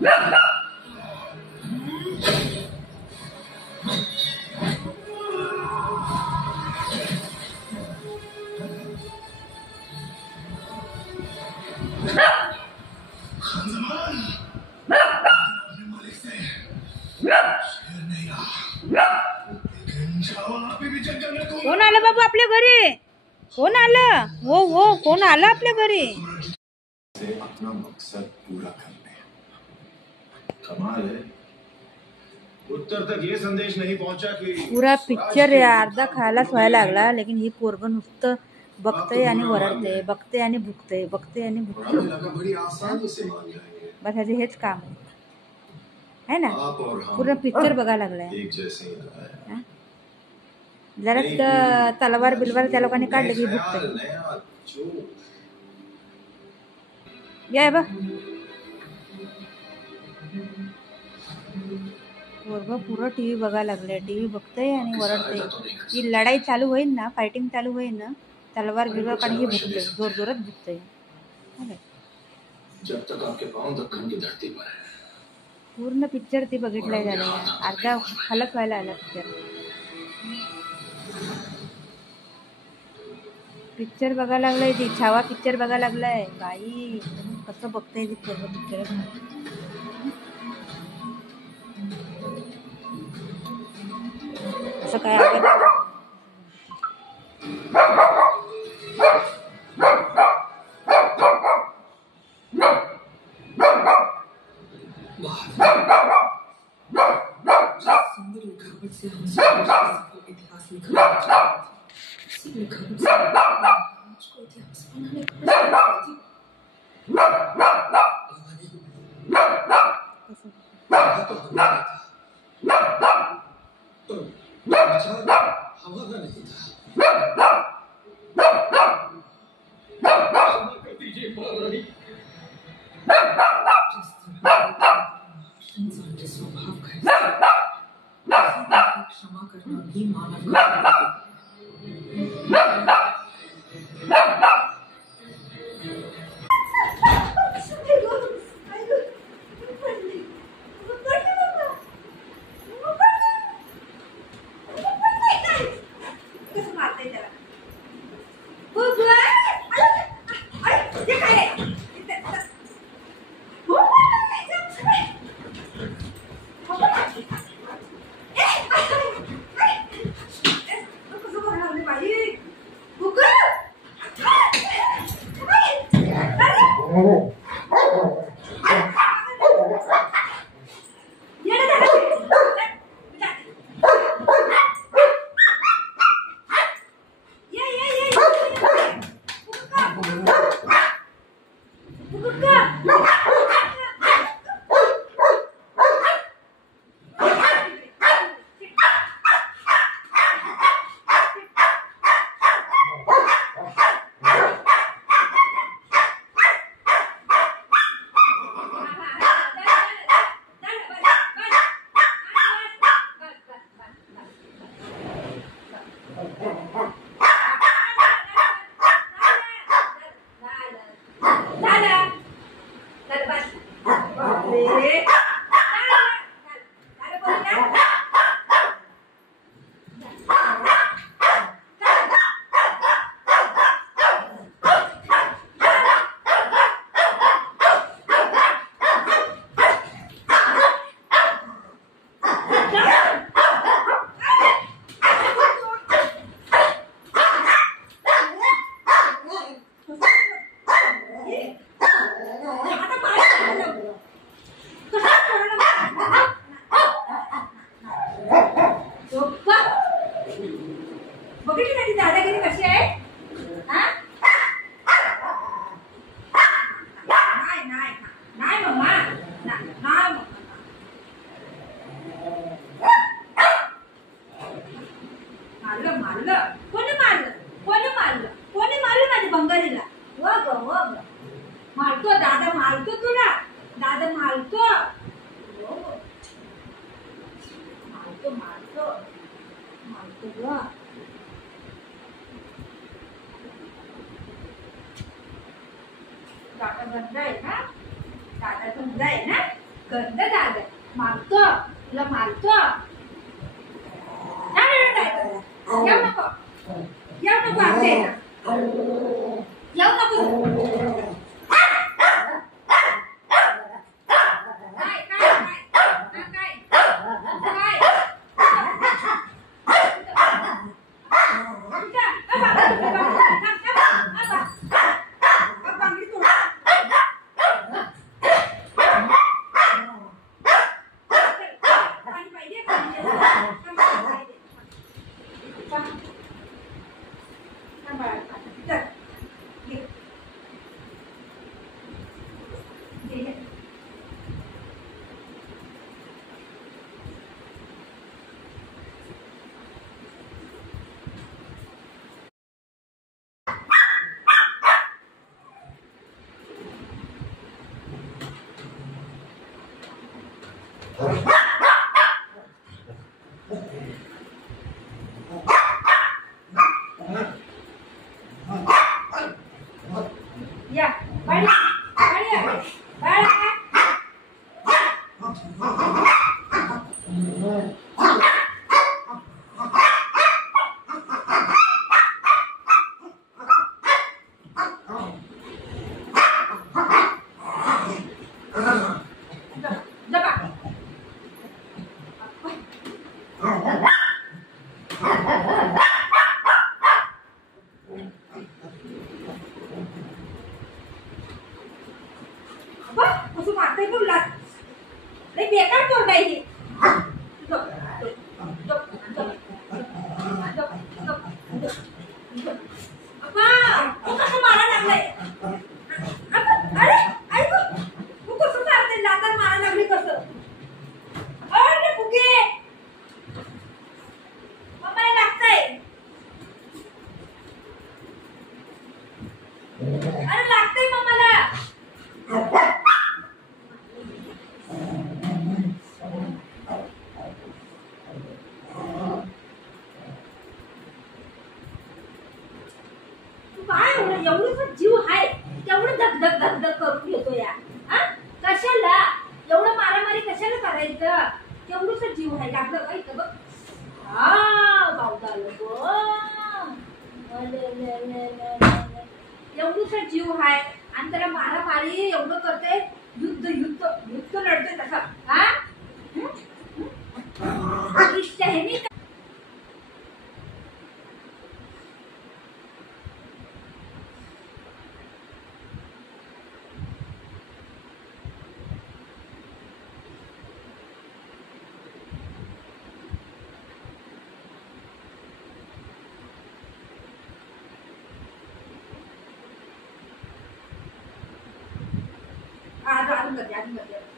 कोण आलं बाबा आपल्या घरी? कोण आलं? हो हो, कोण आलं आपल्या घरी? अपना मकसद पूरा करने। कमाल है, उत्तर तक ये संदेश नहीं पहुंचा कि पुरा पिक्चर अर्धा खायलाच व्हायला लागला. लेकिन ही पोरग नुसतं बघतंय आणि वरडते, बघते आणि भुकते, बघते आणि भुकते. बड़ी आसानी से मान जाएंगे। बस ह्याचे हेच काम आहे ना. पूर्ण पिक्चर बघायला लागलाय. एक जैसे ही जरा तलवार बिलवार त्या लोकांनी काढले की भुकते. या बा पोरग पुरं टीव्ही बघायला लागले. टीव्ही बघतंय आणि वरडते. ही लढाई चालू होईल ना, फायटिंग चालू होईल ना, तलवार बिलवार काढून ही भुकते, जोर जोरात भुकते. जब तक आपके पांव दक्कन की धरती पर है. पूर्ण पिक्चर ती बघितलाय झालं. अर्धा खालच व्हायला आला पिक्चर. पिक्चर बघायला लागलाय ती. छावा पिक्चर बघायला लागलाय. बाई कसं बघताय ती पिक्चर. असं काय आवाज क्षमा करना भी मानव दादा धंदा आहे ना, दादा धंदा आहे ना. गंध दादा मारतो तुला मारतो. नाही, नाही, नाही. येऊ नको आमच्या इथं. येऊ नको. काय काय काय काय या बाळा बाळा कसं मारतंय तुला लई बेकार पोरगा आहे हे. तू कसं मारा लागलाय. अरे ऐक तू कसं मारते लातात मारा लागली कसं. अरे फुगे मम्माला लागतंय. अरे लागतंय मम्माला. काय एवढं जीव आहे तेवढं धगधग करून घेतो या. कशाला एवढं मारामारी कशाला करायचं. तेवढंच जीव आहे लागलं का इथं बघ. बावदालं एवढंच जीव आहे आणि त्याला मारामारी एवढं करते. युद्ध युद्ध युद्ध लढते तसं. इष्ट आहे मी अजून करते